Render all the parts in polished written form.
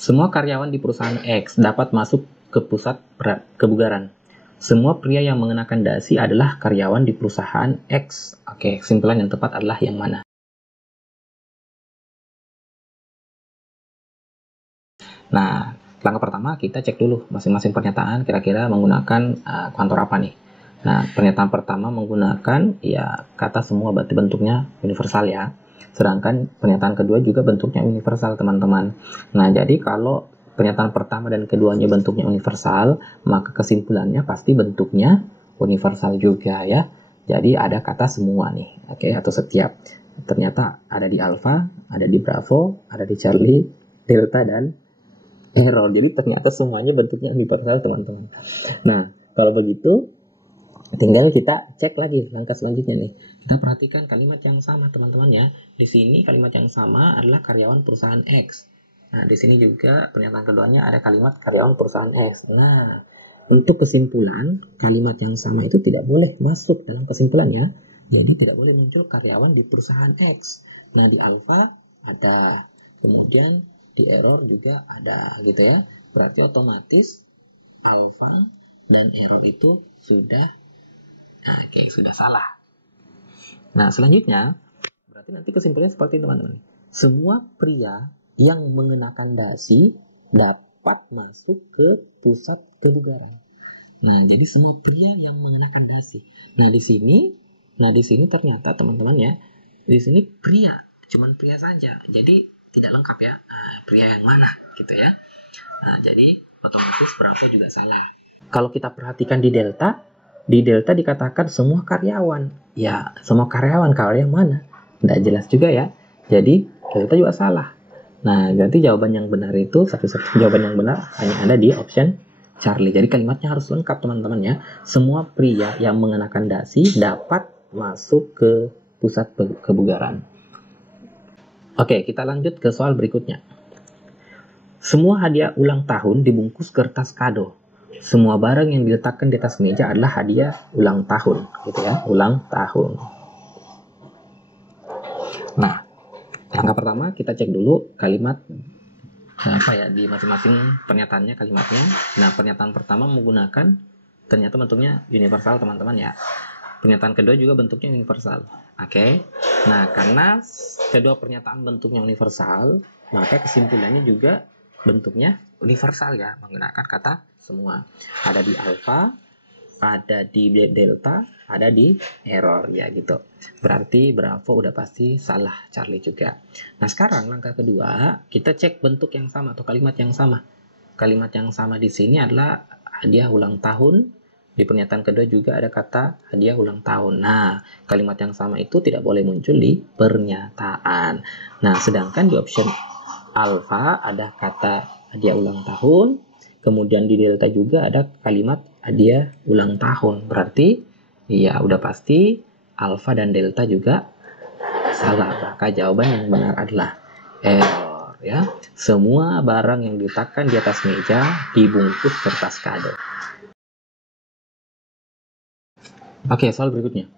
Semua karyawan di perusahaan X dapat masuk ke pusat kebugaran. Semua pria yang mengenakan dasi adalah karyawan di perusahaan X. Oke, kesimpulan yang tepat adalah yang mana? Nah, langkah pertama kita cek dulu masing-masing pernyataan kira-kira menggunakan kantor apa nih. Nah, pernyataan pertama menggunakan ya kata semua, berarti bentuknya universal ya. Sedangkan pernyataan kedua juga bentuknya universal, teman-teman. Nah, jadi kalau pernyataan pertama dan keduanya bentuknya universal, maka kesimpulannya pasti bentuknya universal juga ya. Jadi ada kata semua nih, oke, atau setiap. Ternyata ada di alpha, ada di bravo, ada di charlie, delta, dan error. Jadi ternyata semuanya bentuknya universal, teman-teman. Nah, kalau begitu tinggal kita cek lagi langkah selanjutnya nih. Kita perhatikan kalimat yang sama, teman-teman ya. Di sini kalimat yang sama adalah karyawan perusahaan X. Nah, di sini juga pernyataan keduanya ada kalimat karyawan perusahaan X. Nah, untuk kesimpulan, kalimat yang sama itu tidak boleh masuk dalam kesimpulannya. Jadi tidak boleh muncul karyawan di perusahaan X. Nah, di alpha ada, kemudian di error juga ada gitu ya. Berarti otomatis alpha dan error itu sudah sudah salah. Nah, selanjutnya berarti nanti kesimpulannya seperti itu, teman-teman. Semua pria yang mengenakan dasi dapat masuk ke pusat kebugaran. Nah, jadi semua pria yang mengenakan dasi. Nah, di sini ternyata, teman-teman ya, di sini pria, cuman pria saja. Jadi tidak lengkap ya, pria yang mana gitu ya. Nah, jadi otomatis Bravo juga salah. Kalau kita perhatikan di delta dikatakan semua karyawan. Ya, semua karyawan, kalau yang mana? Tidak jelas juga ya. Jadi delta juga salah. Nah, berarti jawaban yang benar itu, satu-satu jawaban yang benar hanya ada di option Charlie. Jadi kalimatnya harus lengkap, teman-teman ya. Semua pria yang mengenakan dasi dapat masuk ke pusat kebugaran. Oke, kita lanjut ke soal berikutnya. Semua hadiah ulang tahun dibungkus kertas kado. Semua barang yang diletakkan di atas meja adalah hadiah ulang tahun, gitu ya, ulang tahun. Nah, langkah pertama kita cek dulu kalimat di masing-masing pernyataannya kalimatnya. Nah, pernyataan pertama menggunakan ternyata bentuknya universal, teman-teman ya. Pernyataan kedua juga bentuknya universal. Oke. Nah, karena kedua pernyataan bentuknya universal, maka kesimpulannya juga bentuknya universal ya, menggunakan kata semua. Ada di alpha, ada di delta, ada di error ya gitu. Berarti Bravo udah pasti salah, Charlie juga. Nah, sekarang langkah kedua, kita cek bentuk yang sama atau kalimat yang sama. Kalimat yang sama di sini adalah hadiah ulang tahun. Di pernyataan kedua juga ada kata hadiah ulang tahun. Nah, kalimat yang sama itu tidak boleh muncul di pernyataan. Nah, sedangkan di option alpha ada kata hadiah ulang tahun. Kemudian di delta juga ada kalimat hadiah ulang tahun. Berarti ya udah pasti alpha dan delta juga salah. Maka jawaban yang benar adalah error ya. Semua barang yang diletakkan di atas meja dibungkus kertas kado. Oke, soal berikutnya.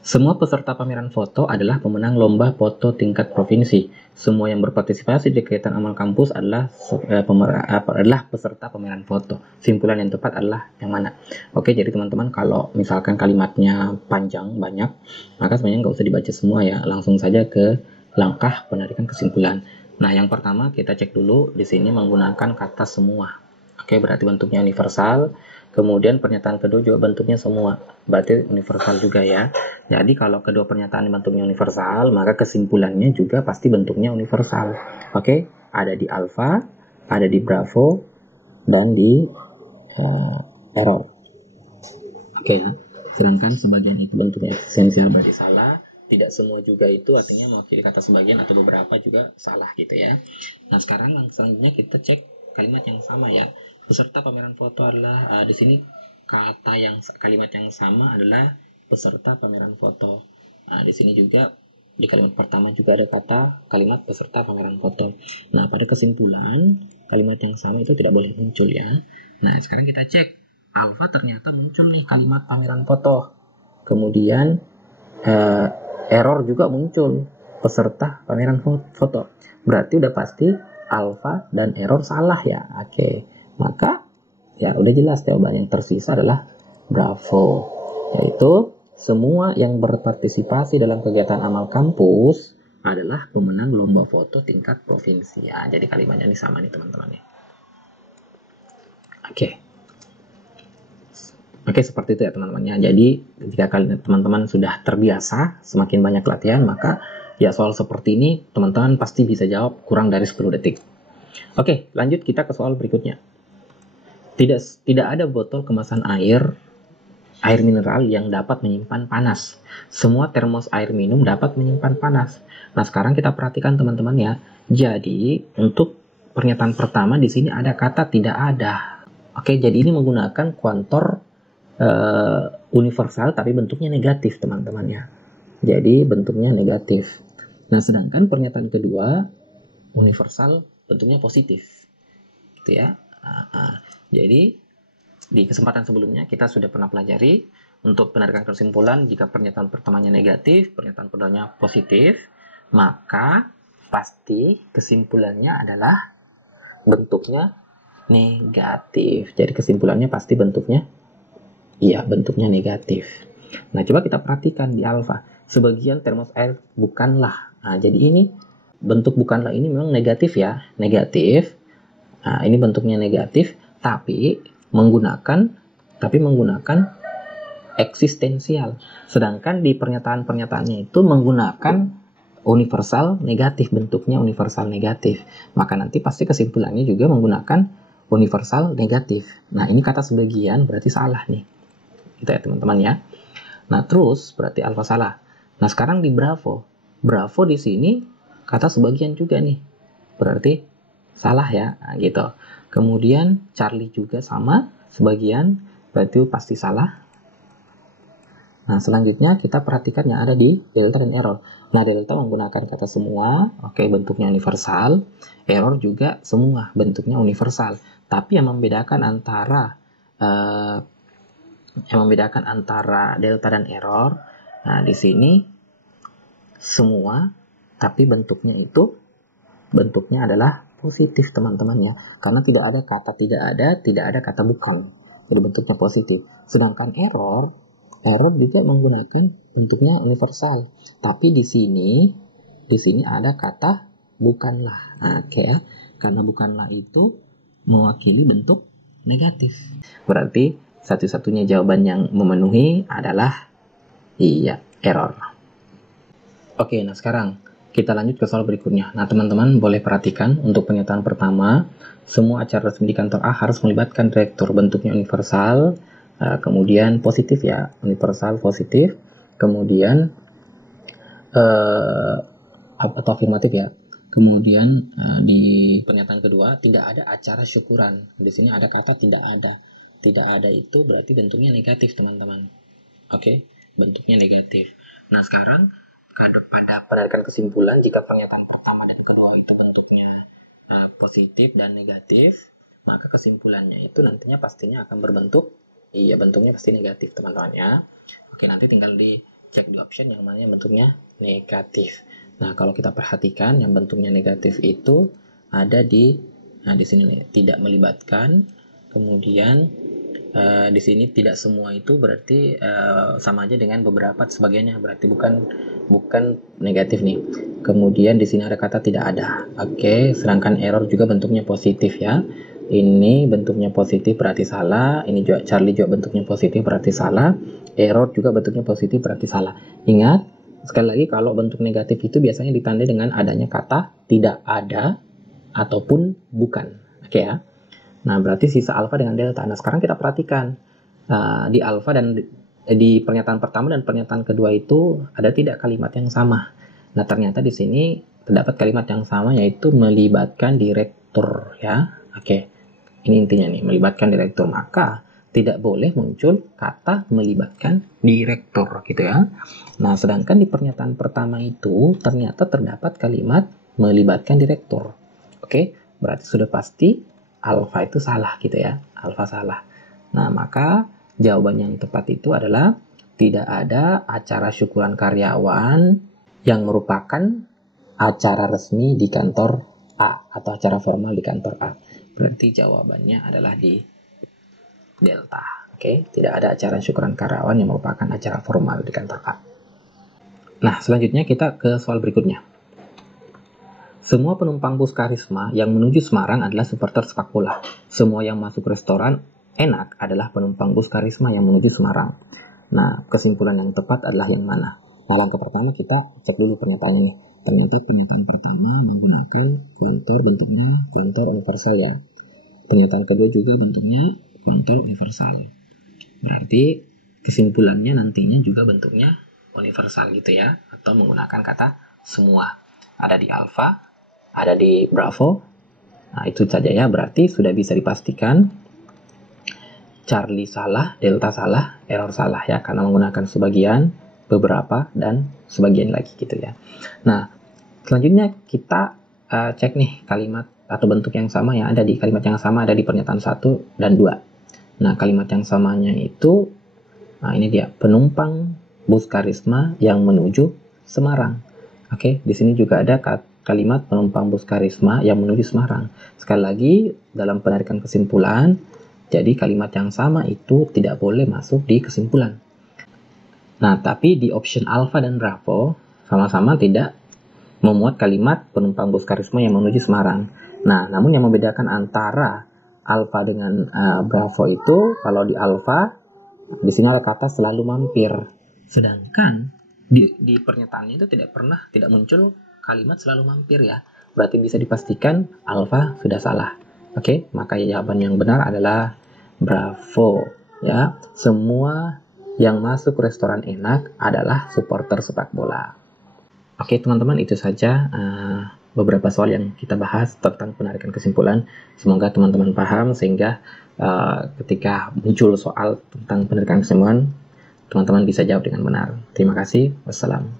Semua peserta pameran foto adalah pemenang lomba foto tingkat provinsi. Semua yang berpartisipasi di kegiatan amal kampus adalah peserta pameran foto. Simpulan yang tepat adalah yang mana? Oke, jadi teman-teman kalau misalkan kalimatnya panjang, banyak, maka sebenarnya nggak usah dibaca semua ya. Langsung saja ke langkah penarikan kesimpulan. Nah, yang pertama kita cek dulu di sini menggunakan kata semua. Oke, berarti bentuknya universal. Kemudian pernyataan kedua juga bentuknya semua, berarti universal juga ya. Jadi kalau kedua pernyataan bentuknya universal, maka kesimpulannya juga pasti bentuknya universal. Oke, ada di alpha, ada di bravo, dan di error. Oke ya. Sedangkan sebagian itu bentuknya esensial berarti salah. Tidak semua juga itu artinya mewakili kata sebagian atau beberapa juga salah gitu ya. Nah, sekarang selanjutnya kita cek kalimat yang sama ya. Peserta pameran foto adalah di sini kalimat yang sama adalah peserta pameran foto. Nah, di sini juga di kalimat pertama juga ada kalimat peserta pameran foto. Nah, pada kesimpulan kalimat yang sama itu tidak boleh muncul ya. Nah, sekarang kita cek alpha ternyata muncul nih kalimat pameran foto. Kemudian error juga muncul peserta pameran foto. Berarti udah pasti alfa dan error salah ya. Oke, maka ya udah jelas jawaban yang tersisa adalah Bravo, yaitu semua yang berpartisipasi dalam kegiatan amal kampus adalah pemenang lomba foto tingkat provinsi ya. Jadi kalimatnya ini sama nih teman-teman ya. Oke, seperti itu ya teman-teman ya. Jadi jika kalian teman-teman sudah terbiasa semakin banyak latihan, maka ya soal seperti ini teman-teman pasti bisa jawab kurang dari 10 detik. Oke, lanjut kita ke soal berikutnya. Tidak ada botol kemasan air mineral yang dapat menyimpan panas. Semua termos air minum dapat menyimpan panas. Nah, sekarang kita perhatikan teman-teman ya. Jadi, untuk pernyataan pertama di sini ada kata tidak ada. Oke, jadi ini menggunakan kuantor universal tapi bentuknya negatif teman-teman ya. Jadi bentuknya negatif. Nah, sedangkan pernyataan kedua universal bentuknya positif. Gitu ya. Jadi di kesempatan sebelumnya kita sudah pernah pelajari untuk penarikan kesimpulan jika pernyataan pertamanya negatif, pernyataan keduanya positif, maka pasti kesimpulannya adalah bentuknya negatif. Jadi kesimpulannya pasti bentuknya negatif. Nah, coba kita perhatikan di alfa. Sebagian termos air bukanlah. Nah, jadi ini bentuk bukanlah ini memang negatif ya. Negatif. Nah, ini bentuknya negatif, tapi menggunakan eksistensial. Sedangkan di pernyataan-pernyataannya itu menggunakan universal negatif, bentuknya universal negatif. Maka nanti pasti kesimpulannya juga menggunakan universal negatif. Nah, ini kata sebagian berarti salah nih. Gitu ya teman-teman ya. Nah, terus berarti alfa salah. Nah, sekarang di Bravo. Bravo di sini kata sebagian juga nih. Berarti salah ya. Nah, gitu. Kemudian Charlie juga sama, sebagian, berarti pasti salah. Nah, selanjutnya kita perhatikan yang ada di delta dan error. Nah, delta menggunakan kata semua, oke, bentuknya universal. Error juga semua, bentuknya universal. Tapi yang membedakan antara delta dan error, nah di sini semua, tapi bentuknya adalah positif teman-teman ya, karena tidak ada kata bukan, jadi bentuknya positif. Sedangkan error juga menggunakan bentuknya universal, tapi di sini ada kata bukanlah. Oke ya, karena bukanlah itu mewakili bentuk negatif, berarti satu-satunya jawaban yang memenuhi adalah error. Oke, nah sekarang kita lanjut ke soal berikutnya. Nah, teman-teman boleh perhatikan untuk pernyataan pertama, semua acara resmi di kantor A harus melibatkan direktur, bentuknya universal, kemudian positif ya, universal positif, kemudian atau afirmatif ya. Kemudian di pernyataan kedua tidak ada acara syukuran. Di sini ada kata tidak ada. Tidak ada itu berarti bentuknya negatif teman-teman. Oke, bentuknya negatif. Nah, sekarang pada penarikan kesimpulan jika pernyataan pertama dan kedua itu bentuknya positif dan negatif, maka kesimpulannya itu nantinya pastinya akan bentuknya pasti negatif teman-teman ya. Oke, nanti tinggal dicek di option yang mana bentuknya negatif. Nah, kalau kita perhatikan yang bentuknya negatif itu ada di sini nih, tidak melibatkan. Kemudian di sini tidak semua itu berarti sama aja dengan beberapa sebagiannya, berarti bukan negatif nih. Kemudian di sini ada kata tidak ada. Oke, sedangkan error juga bentuknya positif ya. Ini bentuknya positif berarti salah. Ini juga Charlie juga bentuknya positif berarti salah. Error juga bentuknya positif berarti salah. Ingat, sekali lagi kalau bentuk negatif itu biasanya ditandai dengan adanya kata tidak ada ataupun bukan. Oke ya. Nah, berarti sisa alfa dengan delta. Nah, sekarang kita perhatikan di alfa dan di pernyataan pertama dan pernyataan kedua itu ada tidak kalimat yang sama. Nah, ternyata di sini terdapat kalimat yang sama yaitu melibatkan direktur ya. Oke. Ini intinya nih, melibatkan direktur. Maka tidak boleh muncul kata melibatkan direktur gitu ya. Nah, sedangkan di pernyataan pertama itu ternyata terdapat kalimat melibatkan direktur. Oke, berarti sudah pasti alfa itu salah gitu ya, alfa salah. Nah, maka jawaban yang tepat itu adalah tidak ada acara syukuran karyawan yang merupakan acara resmi di kantor A atau acara formal di kantor A. Berarti jawabannya adalah di delta. Oke, tidak ada acara syukuran karyawan yang merupakan acara formal di kantor A. Nah, selanjutnya kita ke soal berikutnya. Semua penumpang bus Karisma yang menuju Semarang adalah supporter sepak bola. Semua yang masuk restoran enak adalah penumpang bus Karisma yang menuju Semarang. Nah, kesimpulan yang tepat adalah yang mana? Nah, langkah pertama kita cek dulu pernyataan ini. Ternyata pernyataan pertama menggunakan filter bentuknya filter universal ya. Pernyataan kedua juga bentuknya filter universal. Berarti kesimpulannya nantinya juga bentuknya universal gitu ya, atau menggunakan kata semua. Ada di alfa, ada di bravo. Nah, itu saja ya, berarti sudah bisa dipastikan Charlie salah, delta salah, error salah ya, karena menggunakan sebagian, beberapa, dan sebagian lagi gitu ya. Nah, selanjutnya kita cek nih kalimat atau bentuk yang sama yang ada di kalimat yang sama ada di pernyataan 1 dan 2. Nah, kalimat yang samanya itu, nah ini dia, penumpang bus Karisma yang menuju Semarang. Oke, di sini juga ada kalimat penumpang bus Karisma yang menuju Semarang. Sekali lagi, dalam penarikan kesimpulan, jadi kalimat yang sama itu tidak boleh masuk di kesimpulan. Nah, tapi di option alpha dan bravo, sama-sama tidak memuat kalimat penumpang bus Karisma yang menuju Semarang. Nah, namun yang membedakan antara alfa dengan bravo itu, kalau di alfa di sini ada kata selalu mampir, sedangkan di pernyataannya itu tidak muncul kalimat selalu mampir ya. Berarti bisa dipastikan alfa sudah salah. Oke, maka jawaban yang benar adalah bravo ya. Semua yang masuk restoran enak adalah supporter sepak bola. Oke teman-teman, itu saja beberapa soal yang kita bahas tentang penarikan kesimpulan. Semoga teman-teman paham sehingga ketika muncul soal tentang penarikan kesimpulan, teman-teman bisa jawab dengan benar. Terima kasih. Wassalam.